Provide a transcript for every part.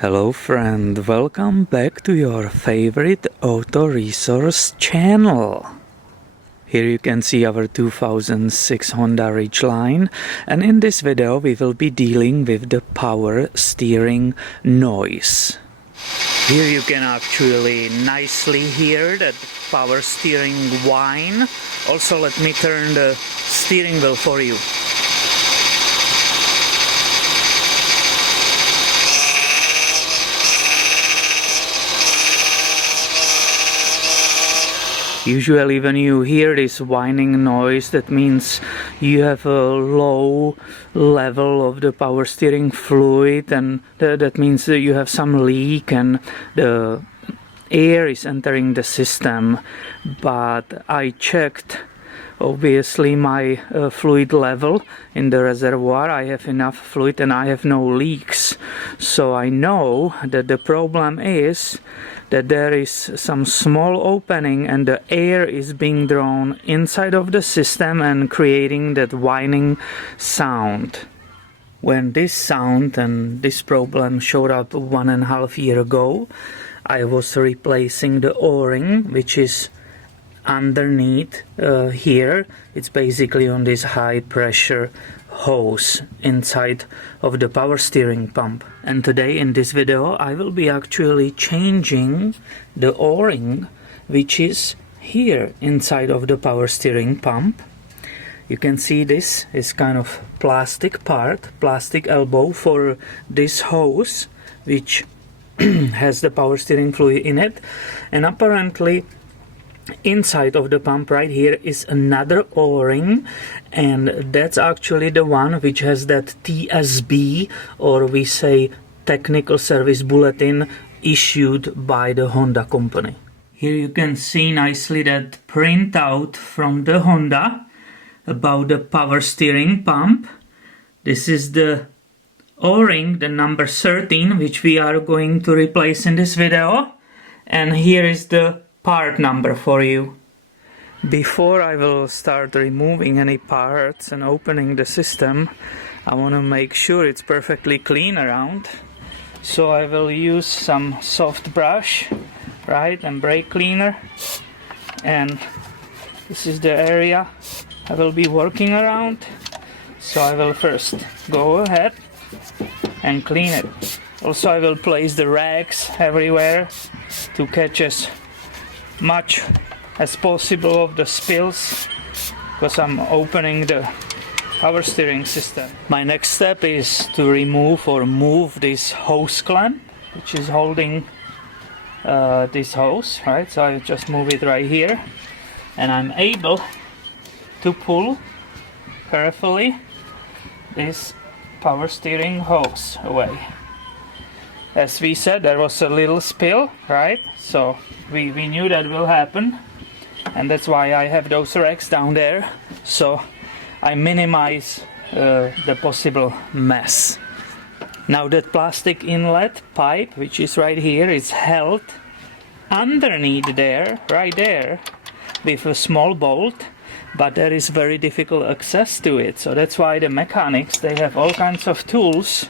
Hello friend, welcome back to your favorite auto resource channel. Here you can see our 2006 Honda Ridgeline, and in this video we will be dealing with the power steering noise. Here you can actually nicely hear that power steering whine. Also let me turn the steering wheel for you. Usually when you hear this whining noise, that means you have a low level of the power steering fluid, and that means that you have some leak and the air is entering the system. But I checked obviously my fluid level in the reservoir. I have enough fluid and I have no leaks, so I know that the problem is that there is some small opening and the air is being drawn inside of the system and creating that whining sound. When this sound and this problem showed up 1.5 years ago, I was replacing the O-ring, which is underneath here. It's basically on this high pressure hose inside of the power steering pump. And today in this video I will be actually changing the O-ring which is here inside of the power steering pump. You can see this is kind of plastic part, plastic elbow for this hose which has the power steering fluid in it, and apparently inside of the pump right here is another O-ring, and that's actually the one which has that TSB, or we say technical service bulletin, issued by the Honda company. Here you can see nicely that printout from the Honda about the power steering pump. This is the O-ring, the number 13, which we are going to replace in this video, and here is the part number for you. Before I will start removing any parts and opening the system, I want to make sure it's perfectly clean around. So I will use some soft brush, right, and brake cleaner, and this is the area I will be working around. So I will first go ahead and clean it. Also I will place the rags everywhere to catch as much as possible of the spills, because I'm opening the power steering system. My next step is to remove or move this hose clamp which is holding this hose, right? So I just move it right here, and I'm able to pull carefully this power steering hose away. As we said, there was a little spill, right? So we knew that will happen, and that's why I have those racks down there, so I minimize the possible mess. Now that plastic inlet pipe, which is right here, is held underneath there, right there, with a small bolt, but there is very difficult access to it. So that's why the mechanics, they have all kinds of tools,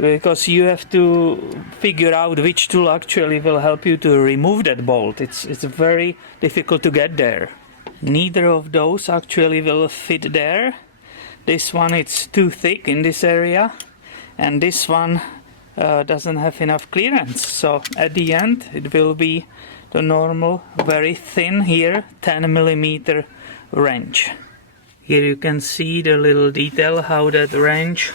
because you have to figure out which tool actually will help you to remove that bolt. It's very difficult to get there. Neither of those actually will fit there. This one, it's too thick in this area, and this one doesn't have enough clearance. So at the end it will be the normal, very thin here, 10mm wrench. Here you can see the little detail how that wrench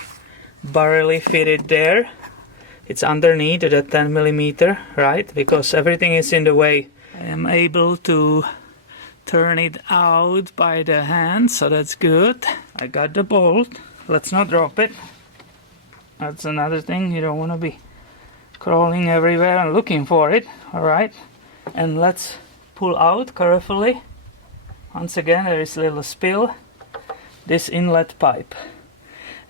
barely fitted there. It's underneath at 10mm, right? Because everything is in the way. I am able to turn it out by the hand, so that's good. I got the bolt. Let's not drop it. That's another thing, you don't want to be crawling everywhere and looking for it. Alright, and let's pull out carefully. Once again, there is a little spill. This inlet pipe.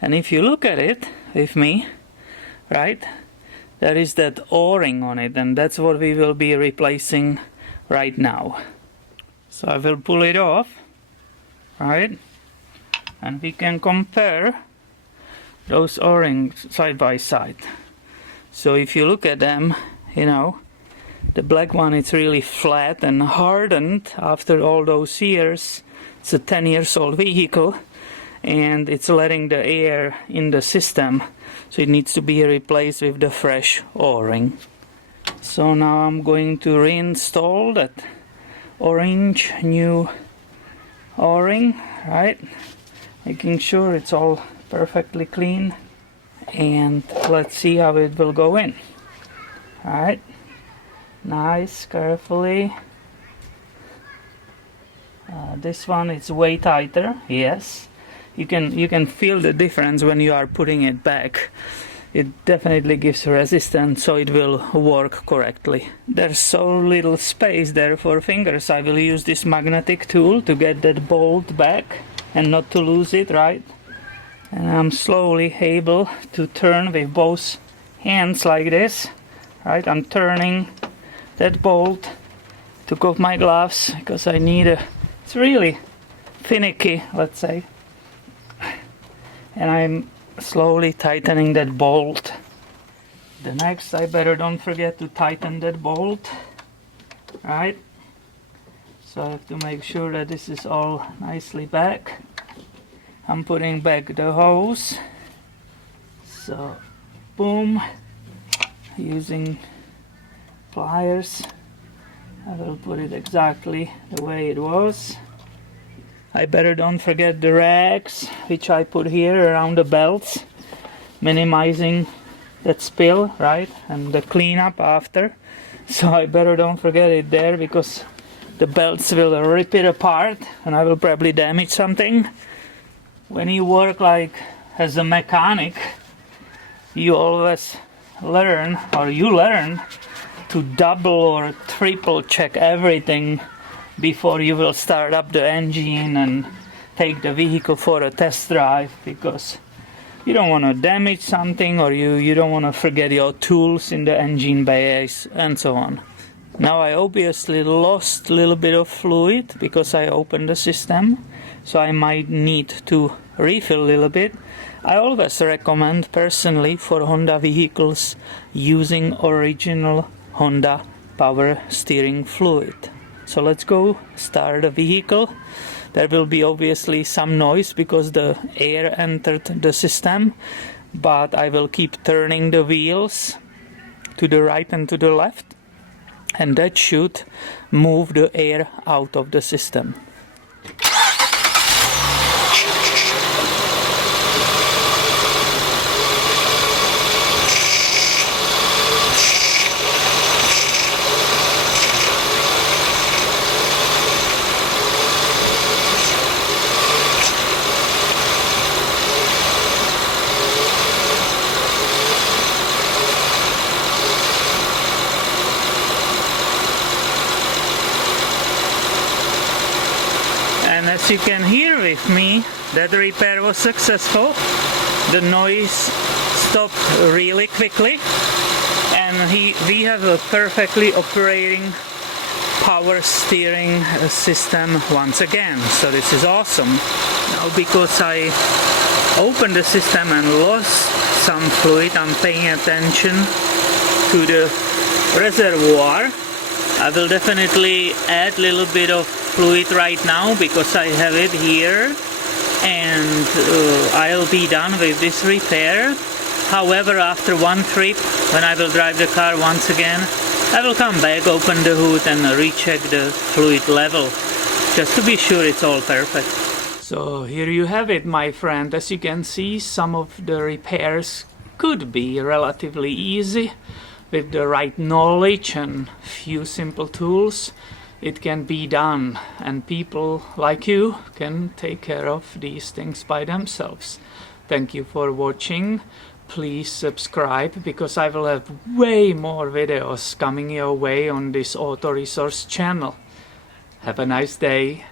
And if you look at it with me, right, there is that O-ring on it, and that's what we will be replacing right now. So I will pull it off, right, and we can compare those O-rings side by side. So if you look at them, you know, the black one is really flat and hardened after all those years. It's a 10 years old vehicle and it's letting the air in the system, so it needs to be replaced with the fresh O-ring. So now I'm going to reinstall that orange new O-ring, right? Making sure it's all perfectly clean, and let's see how it will go in. Alright, nice, carefully. This one is way tighter, yes. You can feel the difference when you are putting it back. It definitely gives resistance, so it will work correctly. There's so little space there for fingers. I will use this magnetic tool to get that bolt back and not to lose it, right? And I'm slowly able to turn with both hands like this, right? I'm turning that bolt. Took off my gloves because I need it's really finicky, let's say. And I'm slowly tightening that bolt. The next, I better don't forget to tighten that bolt, right? So I have to make sure that this is all nicely back. I'm putting back the hose. So, boom. Using pliers, I will put it exactly the way it was. I better don't forget the rags, which I put here around the belts, minimizing that spill, right? And the cleanup after. So I better don't forget it there, because the belts will rip it apart and I will probably damage something. When you work like as a mechanic, you always learn, or you learn, to double or triple check everything before you will start up the engine and take the vehicle for a test drive, because you don't want to damage something, or you don't want to forget your tools in the engine bays and so on. Now I obviously lost a little bit of fluid because I opened the system, so I might need to refill a little bit. I always recommend personally for Honda vehicles using original Honda power steering fluid. So let's go start the vehicle. There will be obviously some noise because the air entered the system, but I will keep turning the wheels to the right and to the left, and that should move the air out of the system. As you can hear with me, that repair was successful. The noise stopped really quickly, and we have a perfectly operating power steering system once again. So this is awesome. Now, because I opened the system and lost some fluid, I'm paying attention to the reservoir. I will definitely add a little bit of fluid right now because I have it here, and I'll be done with this repair. However, after one trip, when I will drive the car once again, I will come back, open the hood and recheck the fluid level, just to be sure it's all perfect. So here you have it, my friend. As you can see, some of the repairs could be relatively easy. With the right knowledge and few simple tools, it can be done, and people like you can take care of these things by themselves. Thank you for watching. Please subscribe, because I will have way more videos coming your way on this Auto Resource channel. Have a nice day.